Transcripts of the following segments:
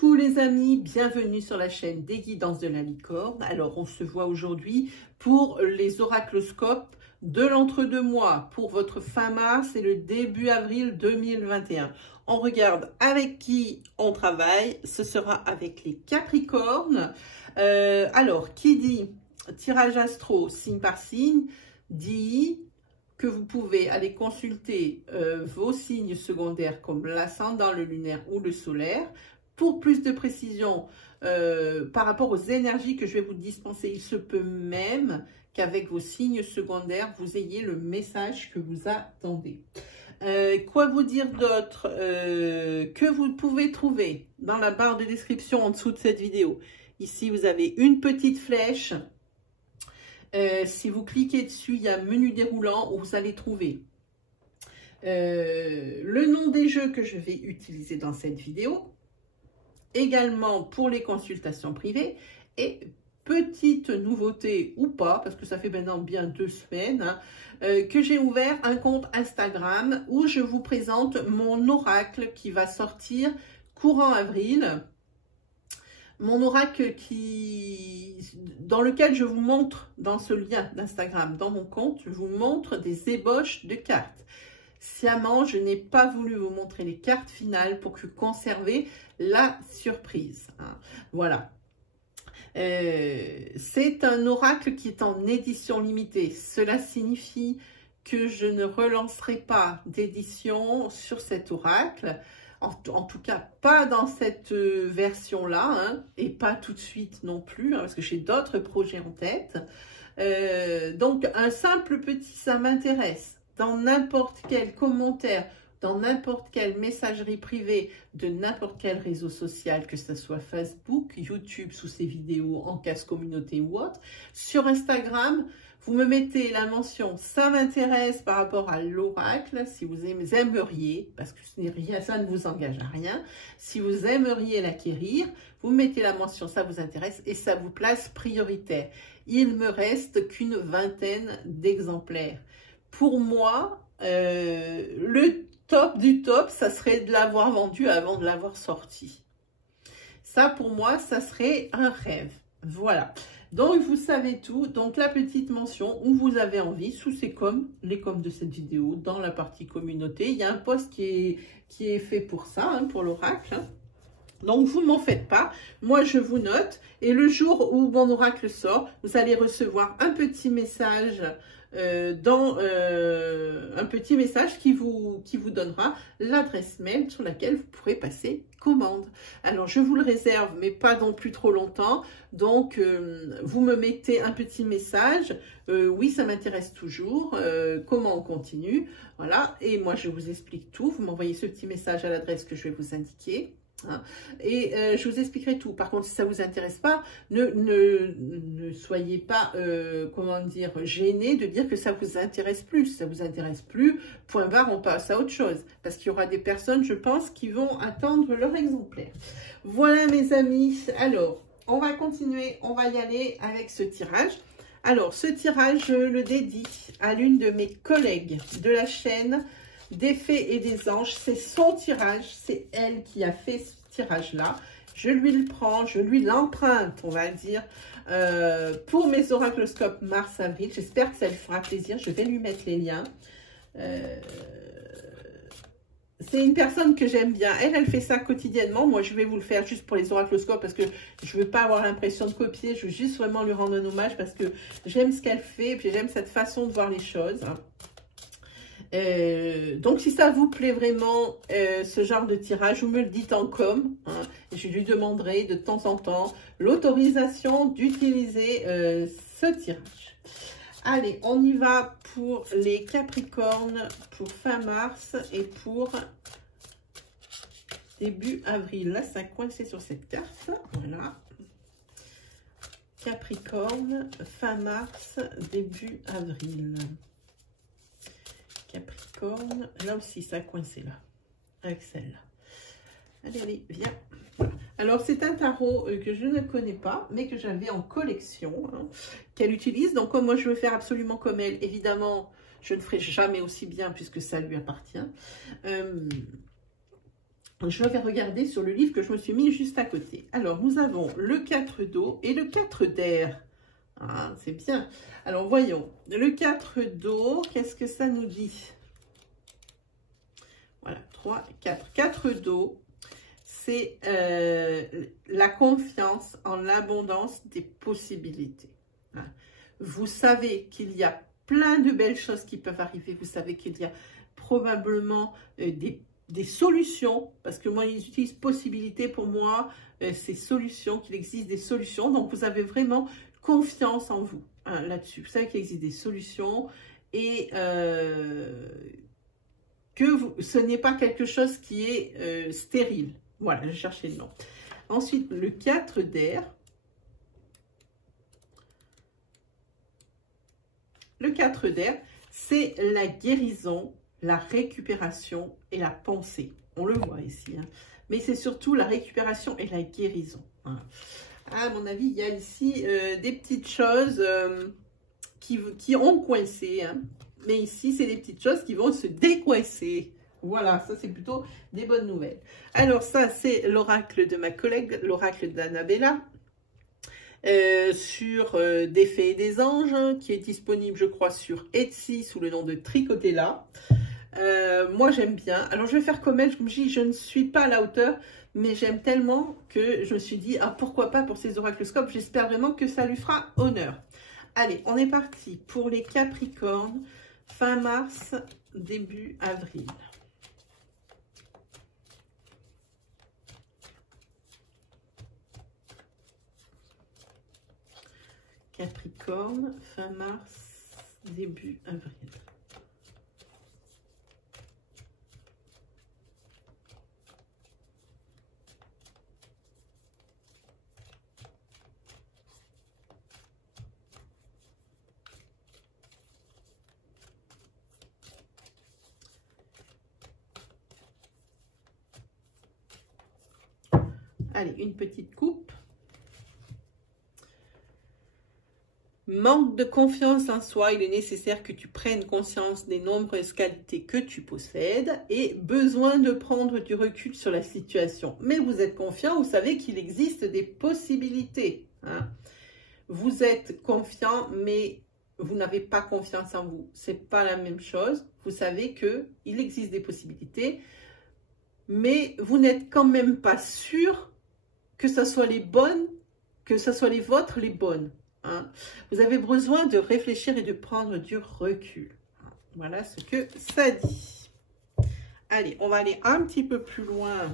Coucou les amis, bienvenue sur la chaîne des guidances de la licorne. Alors on se voit aujourd'hui pour les oracloscopes de l'entre-deux-mois pour votre fin mars et le début avril 2021. On regarde avec qui on travaille, ce sera avec les Capricornes. Alors qui dit tirage astro signe par signe dit que vous pouvez aller consulter vos signes secondaires comme l'ascendant, le lunaire ou le solaire. Pour plus de précision par rapport aux énergies que je vais vous dispenser, il se peut même qu'avec vos signes secondaires, vous ayez le message que vous attendez. Quoi vous dire d'autre que vous pouvez trouver dans la barre de description en dessous de cette vidéo. Ici, vous avez une petite flèche. Si vous cliquez dessus, il y a un menu déroulant où vous allez trouver le nom des jeux que je vais utiliser dans cette vidéo. Également pour les consultations privées et petite nouveauté ou pas, parce que ça fait maintenant bien 2 semaines, que j'ai ouvert un compte Instagram où je vous présente mon oracle qui va sortir courant avril. Mon oracle dans lequel je vous montre, dans ce lien d'Instagram, dans mon compte, je vous montre des ébauches de cartes. Sciemment, je n'ai pas voulu vous montrer les cartes finales pour que vous conservez la surprise. Voilà. C'est un oracle qui est en édition limitée. Cela signifie que je ne relancerai pas d'édition sur cet oracle. En tout cas, pas dans cette version-là, et pas tout de suite non plus, parce que j'ai d'autres projets en tête. Donc, un simple petit « ça m'intéresse » dans n'importe quel commentaire, dans n'importe quelle messagerie privée, de n'importe quel réseau social, que ce soit Facebook, YouTube, sous ces vidéos, en casse communauté ou autre. Sur Instagram, vous me mettez la mention « ça m'intéresse » par rapport à l'oracle, si vous aimeriez, parce que ce n'est rien, ça ne vous engage à rien. Si vous aimeriez l'acquérir, vous mettez la mention « ça vous intéresse » et ça vous place prioritaire. Il me reste qu'une 20aine d'exemplaires. Pour moi, le top du top, ça serait de l'avoir vendu avant de l'avoir sorti. Ça, pour moi, ça serait un rêve. Voilà. Donc, vous savez tout. Donc, la petite mention où vous avez envie, sous ces coms, les coms de cette vidéo, dans la partie communauté. Il y a un post qui est fait pour ça, pour l'oracle. Donc, vous ne m'en faites pas. Moi, je vous note. Et le jour où mon oracle sort, vous allez recevoir un petit message un petit message qui vous donnera l'adresse mail sur laquelle vous pourrez passer commande. Alors, je vous le réserve, mais pas non plus trop longtemps. Donc, vous me mettez un petit message. Oui, ça m'intéresse toujours. Comment on continue? Voilà. Et moi, je vous explique tout. Vous m'envoyez ce petit message à l'adresse que je vais vous indiquer. Et je vous expliquerai tout. Par contre, si ça vous intéresse pas, ne soyez pas, comment dire, gêné de dire que ça vous intéresse plus. Si ça vous intéresse plus, point barre, on passe à autre chose. Parce qu'il y aura des personnes, je pense, qui vont attendre leur exemplaire. Voilà, mes amis. Alors, on va continuer. On va y aller avec ce tirage. Alors, ce tirage, je le dédie à l'une de mes collègues de la chaîne des fées et des anges. C'est son tirage, c'est elle qui a fait ce tirage-là. Je lui le prends, je lui l'emprunte, on va dire, pour mes oracloscopes mars-avril. J'espère que ça lui fera plaisir. Je vais lui mettre les liens. C'est une personne que j'aime bien. Elle fait ça quotidiennement. Moi, je vais vous le faire juste pour les oracloscopes parce que je ne veux pas avoir l'impression de copier. Je veux juste vraiment lui rendre un hommage parce que j'aime ce qu'elle fait et puis j'aime cette façon de voir les choses. Donc, si ça vous plaît vraiment, ce genre de tirage, vous me le dites en com. Je lui demanderai de temps en temps l'autorisation d'utiliser ce tirage. Allez, on y va pour les Capricornes, pour fin mars et pour début avril. Là, ça a coincé sur cette carte. Voilà. Capricorne, fin mars, début avril. Capricorne, là aussi ça a coincé là, avec celle-là. Allez, allez, viens. Voilà. Alors c'est un tarot que je ne connais pas, mais que j'avais en collection, qu'elle utilise. Donc comme moi je veux faire absolument comme elle, évidemment, je ne ferai jamais aussi bien puisque ça lui appartient. je vais regarder sur le livre que je me suis mis juste à côté. Alors, nous avons le 4 d'eau et le 4 d'air. Ah, c'est bien. Alors, voyons. Le 4 d'eau, qu'est-ce que ça nous dit? Voilà, 3, 4. 4 d'eau, c'est la confiance en l'abondance des possibilités. Hein. Vous savez qu'il y a plein de belles choses qui peuvent arriver. Vous savez qu'il y a probablement des solutions, parce que moi, ils utilisent possibilité pour moi, c'est solutions, qu'il existe des solutions. Donc, vous avez vraiment confiance en vous hein, là-dessus. Vous savez qu'il existe des solutions et ce n'est pas quelque chose qui est stérile. Voilà, je cherchais le nom. Ensuite, le 4 d'air. Le 4 d'air, c'est la guérison, la récupération et la pensée. On le voit ici. Hein. Mais c'est surtout la récupération et la guérison. Hein. À mon avis, il y a ici des petites choses qui ont coincé. Hein. Mais ici, c'est des petites choses qui vont se décoincer. Voilà, ça c'est plutôt des bonnes nouvelles. Alors ça, c'est l'oracle de ma collègue, l'oracle d'Annabella. Sur des fées et des anges, hein, qui est disponible, je crois, sur Etsy sous le nom de Tricotella. Moi, j'aime bien. Alors, je vais faire comme elle. Je me dis, je ne suis pas à la hauteur, mais j'aime tellement que je me suis dit, ah, pourquoi pas pour ces oracloscopes. J'espère vraiment que ça lui fera honneur. Allez, on est parti pour les Capricornes, fin mars, début avril. Capricorne, fin mars, début avril. Allez, une petite coupe. Manque de confiance en soi, il est nécessaire que tu prennes conscience des nombreuses qualités que tu possèdes et besoin de prendre du recul sur la situation. Mais vous êtes confiant, vous savez qu'il existe des possibilités. Hein. Vous êtes confiant, mais vous n'avez pas confiance en vous. Ce n'est pas la même chose. Vous savez qu'il existe des possibilités, mais vous n'êtes quand même pas sûr que ce soit les bonnes, que ce soit les vôtres les bonnes. Hein. Vous avez besoin de réfléchir et de prendre du recul. Voilà ce que ça dit. Allez, on va aller un petit peu plus loin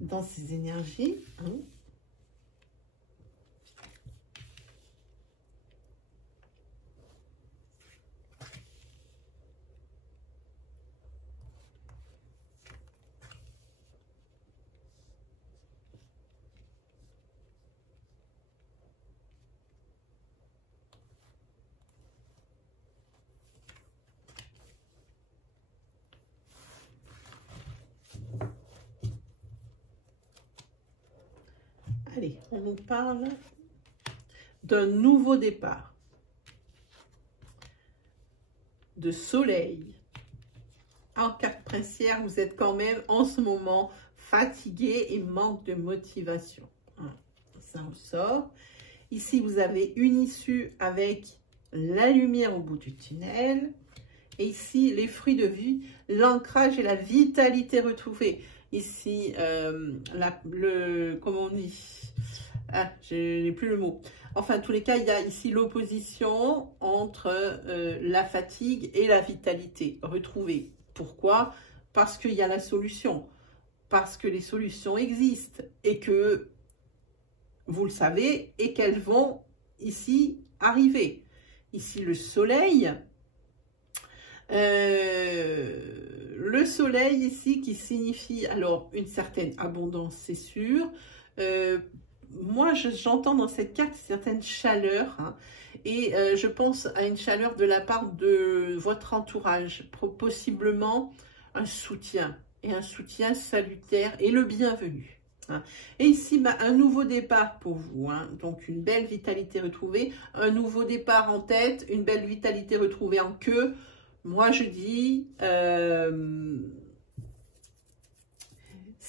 dans ces énergies. Hein. Allez, on nous parle d'un nouveau départ, de soleil. En carte princière, vous êtes quand même en ce moment fatigué et manque de motivation. Ça ressort. Ici, vous avez une issue avec la lumière au bout du tunnel. Et ici, les fruits de vie, l'ancrage et la vitalité retrouvée. Ici, comment on dit? Ah, je n'ai plus le mot. Enfin, en tous les cas, il y a ici l'opposition entre la fatigue et la vitalité retrouvée. Pourquoi? Parce qu'il y a la solution. Parce que les solutions existent et que vous le savez et qu'elles vont ici arriver. Ici, le soleil. Le soleil ici qui signifie alors une certaine abondance, c'est sûr. Moi, j'entends dans cette carte une certaine chaleur. Hein, et je pense à une chaleur de la part de votre entourage. Possiblement un soutien. Et un soutien salutaire et le bienvenu. Hein. Et ici, bah, un nouveau départ pour vous. Hein. Donc, une belle vitalité retrouvée. Un nouveau départ en tête. Une belle vitalité retrouvée en queue. Moi, je dis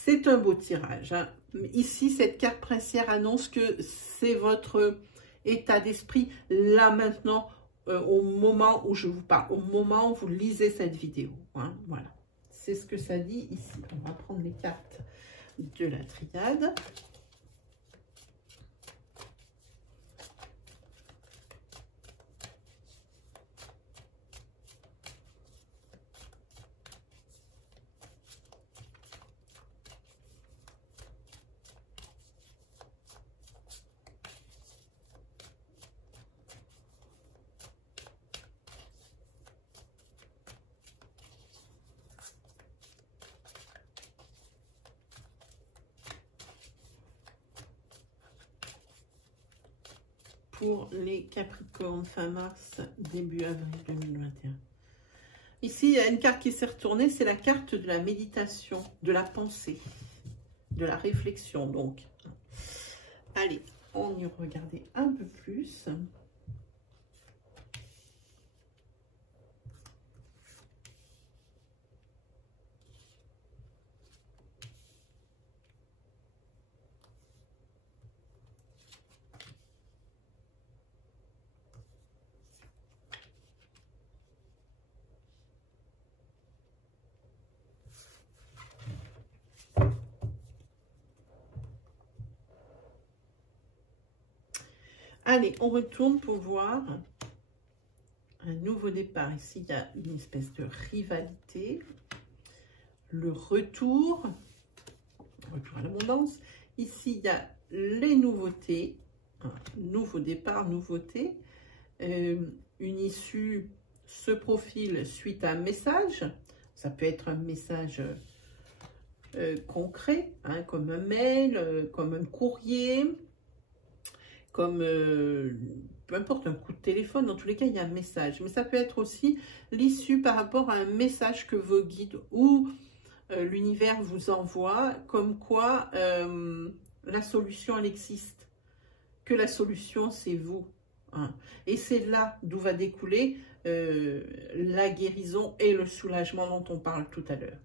c'est un beau tirage. Hein. Ici, cette carte princière annonce que c'est votre état d'esprit là maintenant, au moment où je vous parle, au moment où vous lisez cette vidéo. Hein. Voilà, c'est ce que ça dit ici. On va prendre les cartes de la triade. Pour les Capricornes, fin mars, début avril 2021. Ici, il y a une carte qui s'est retournée, c'est la carte de la méditation, de la pensée, de la réflexion. Donc, allez, on y regarde un peu plus. Allez, on retourne pour voir un nouveau départ. Ici, il y a une espèce de rivalité. Le retour à l'abondance. Ici, il y a les nouveautés. Un nouveau départ, nouveauté. Une issue se profile suite à un message. Ça peut être un message concret, hein, comme un mail, comme un courrier, comme peu importe, un coup de téléphone. Dans tous les cas, il y a un message. Mais ça peut être aussi l'issue par rapport à un message que vos guides ou l'univers vous envoie, comme quoi la solution, elle existe. Que la solution, c'est vous. Hein. Et c'est là d'où va découler la guérison et le soulagement dont on parle tout à l'heure.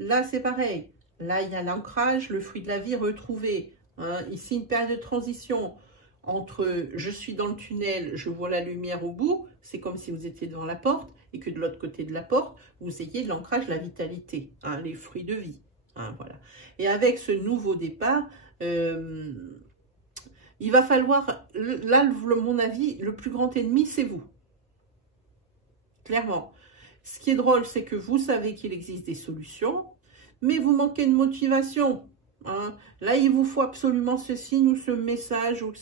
Là, c'est pareil. Là, il y a l'ancrage, le fruit de la vie retrouvé. Hein. Ici, une période de transition entre je suis dans le tunnel, je vois la lumière au bout. C'est comme si vous étiez devant la porte et que de l'autre côté de la porte, vous ayez de l'ancrage, la vitalité, hein, les fruits de vie. Hein, voilà. Et avec ce nouveau départ, il va falloir, là, mon avis, le plus grand ennemi, c'est vous. Clairement. Ce qui est drôle, c'est que vous savez qu'il existe des solutions, mais vous manquez de motivation. Hein. Là, il vous faut absolument ce signe ou ce message, ou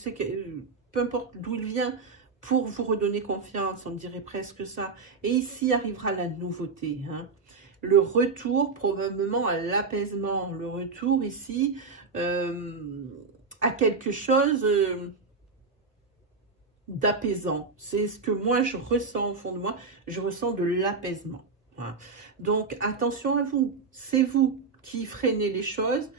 peu importe d'où il vient, pour vous redonner confiance, on dirait presque ça. Et ici arrivera la nouveauté. Hein. Le retour probablement à l'apaisement. Le retour ici à quelque chose d'apaisant. C'est ce que moi je ressens au fond de moi. Je ressens de l'apaisement. Voilà. Donc attention à vous. C'est vous qui freinez les choses.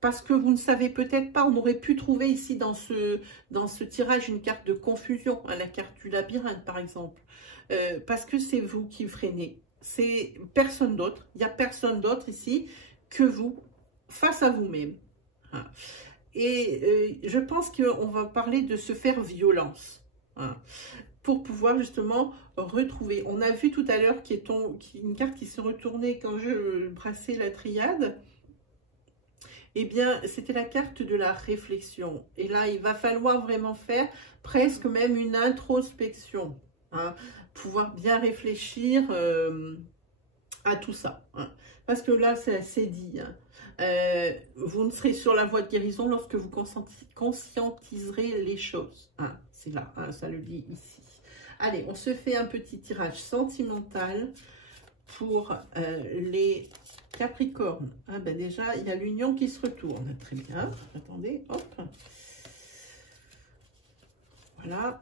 Parce que vous ne savez peut-être pas, on aurait pu trouver ici dans ce tirage une carte de confusion, hein, la carte du labyrinthe par exemple, parce que c'est vous qui freinez, c'est personne d'autre, il n'y a personne d'autre ici que vous, face à vous-même. Hein. Et je pense qu'on va parler de se faire violence, hein, pour pouvoir justement retrouver. On a vu tout à l'heure une carte qui se retournait quand je brassais la triade. Eh bien, c'était la carte de la réflexion. Et là, il va falloir vraiment faire presque même une introspection. Hein, pouvoir bien réfléchir à tout ça. Hein, parce que là, c'est assez dit. Hein. Vous ne serez sur la voie de guérison lorsque vous conscientiserez les choses. Hein, c'est là, hein, ça le dit ici. Allez, on se fait un petit tirage sentimental pour les Capricorne. Ah ben déjà, il y a l'union qui se retourne. Très bien. Attendez, hop. Voilà.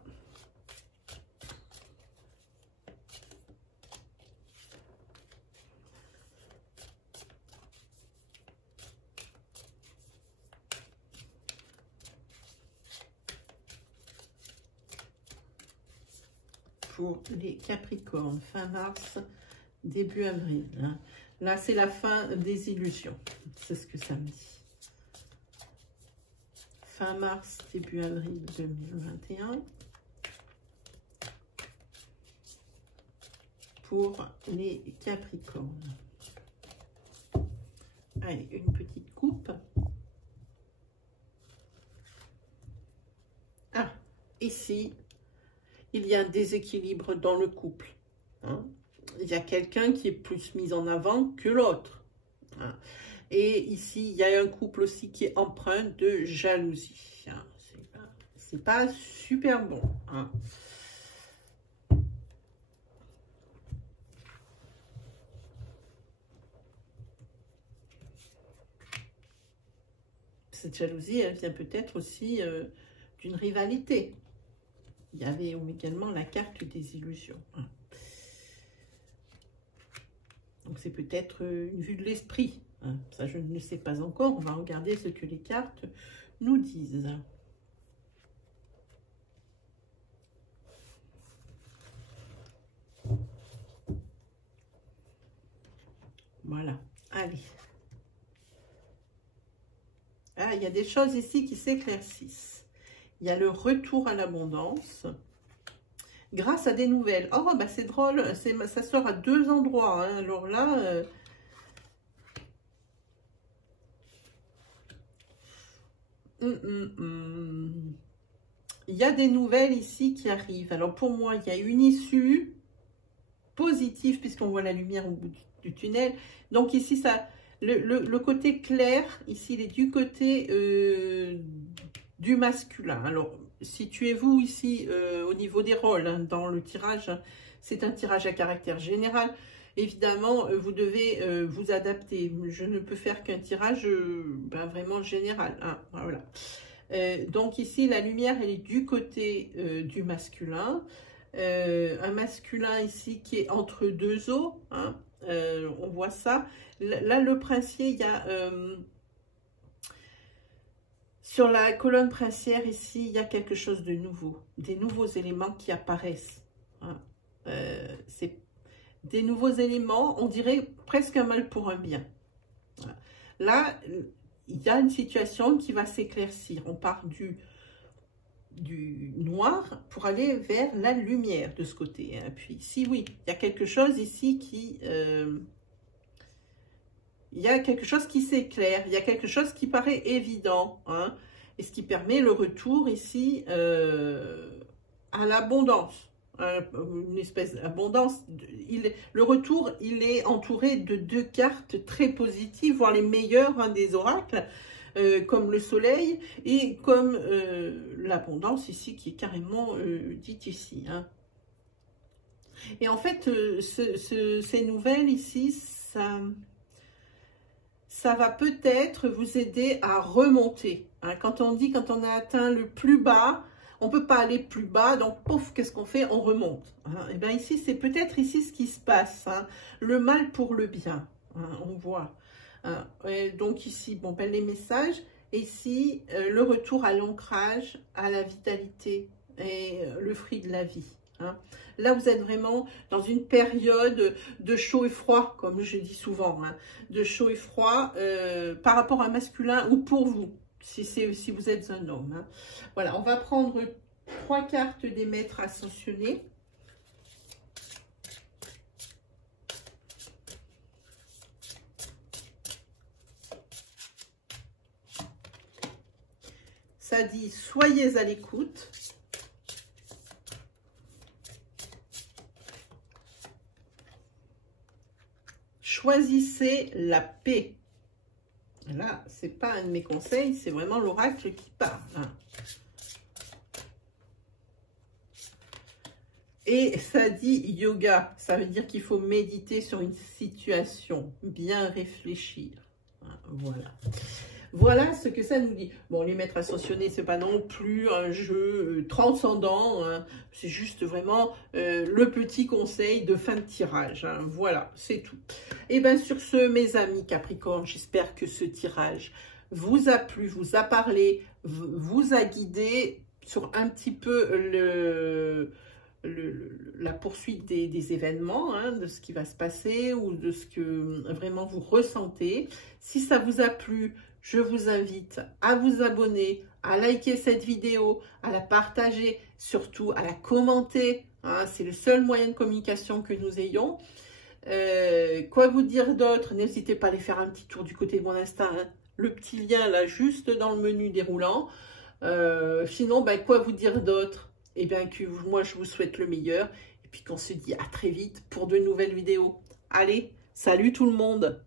Pour les Capricornes, fin mars, début avril. Hein. Là, c'est la fin des illusions. C'est ce que ça me dit. Fin mars, début avril 2021. Pour les Capricornes. Allez, une petite coupe. Ah, ici, il y a un déséquilibre dans le couple. Hein. Il y a quelqu'un qui est plus mis en avant que l'autre. Hein. Et ici, il y a un couple aussi qui est empreint de jalousie. Hein. C'est pas super bon. Hein. Cette jalousie, elle vient peut-être aussi d'une rivalité. Il y avait également la carte des illusions. Hein. Donc, c'est peut-être une vue de l'esprit. Hein. Ça, je ne sais pas encore. On va regarder ce que les cartes nous disent. Voilà. Allez. Ah, il y a des choses ici qui s'éclaircissent. Il y a le retour à l'abondance grâce à des nouvelles. Oh, bah c'est drôle, ça sort à deux endroits. Hein. Alors là, il y a des nouvelles ici qui arrivent. Alors pour moi, il y a une issue positive puisqu'on voit la lumière au bout du tunnel. Donc ici, ça... Le côté clair, ici, il est du côté du masculin. Alors, situez-vous ici au niveau des rôles hein, dans le tirage. Hein, c'est un tirage à caractère général. Évidemment, vous devez vous adapter. Je ne peux faire qu'un tirage vraiment général. Hein, voilà. Donc ici, la lumière, elle est du côté du masculin. Un masculin ici qui est entre deux eaux. Hein, on voit ça. Là, le princier, il y a sur la colonne princière ici, il y a quelque chose de nouveau, des nouveaux éléments qui apparaissent. Hein. C'est des nouveaux éléments, on dirait presque un mal pour un bien. Voilà. Là, il y a une situation qui va s'éclaircir. On part du noir pour aller vers la lumière de ce côté. Hein. Puis ici, oui, il y a quelque chose ici qui... il y a quelque chose qui s'éclaire, il y a quelque chose qui paraît évident, hein, et ce qui permet le retour ici à l'abondance, une espèce d'abondance. Le retour, il est entouré de deux cartes très positives, voire les meilleures hein, des oracles, comme le soleil et comme l'abondance ici qui est carrément dite ici. Hein. Et en fait, ces nouvelles ici, ça va peut-être vous aider à remonter. Hein. Quand on a atteint le plus bas, on ne peut pas aller plus bas, donc pouf, qu'est-ce qu'on fait? On remonte. Hein. Et bien ici, c'est peut-être ici ce qui se passe. Hein. Le mal pour le bien, hein, on voit. Hein. Donc ici, bon, ben, les messages. Ici, le retour à l'ancrage, à la vitalité et le fruit de la vie. Hein. Là, vous êtes vraiment dans une période de chaud et froid, comme je dis souvent, hein, de chaud et froid par rapport à un masculin ou pour vous, si vous êtes un homme. Hein. Voilà, on va prendre 3 cartes des maîtres ascensionnés. Ça dit, soyez à l'écoute. Choisissez la paix. Là, c'est pas un de mes conseils, c'est vraiment l'oracle qui parle. Hein. Et ça dit yoga, ça veut dire qu'il faut méditer sur une situation, bien réfléchir. Hein, voilà. Voilà ce que ça nous dit. Bon, les maîtres ascensionnés, c'est pas non plus un jeu transcendant. Hein. C'est juste vraiment le petit conseil de fin de tirage. Hein. Voilà, c'est tout. Et bien sur ce, mes amis Capricorne, j'espère que ce tirage vous a plu, vous a parlé, vous a guidé sur un petit peu la poursuite des événements, hein, de ce qui va se passer ou de ce que vraiment vous ressentez. Si ça vous a plu, je vous invite à vous abonner, à liker cette vidéo, à la partager, surtout à la commenter. Hein, c'est le seul moyen de communication que nous ayons. Quoi vous dire d'autre? N'hésitez pas à aller faire un petit tour du côté de mon Insta, hein, le petit lien là juste dans le menu déroulant. Sinon, ben, quoi vous dire d'autre? Eh bien que moi je vous souhaite le meilleur et puis qu'on se dit à très vite pour de nouvelles vidéos. Allez, salut tout le monde!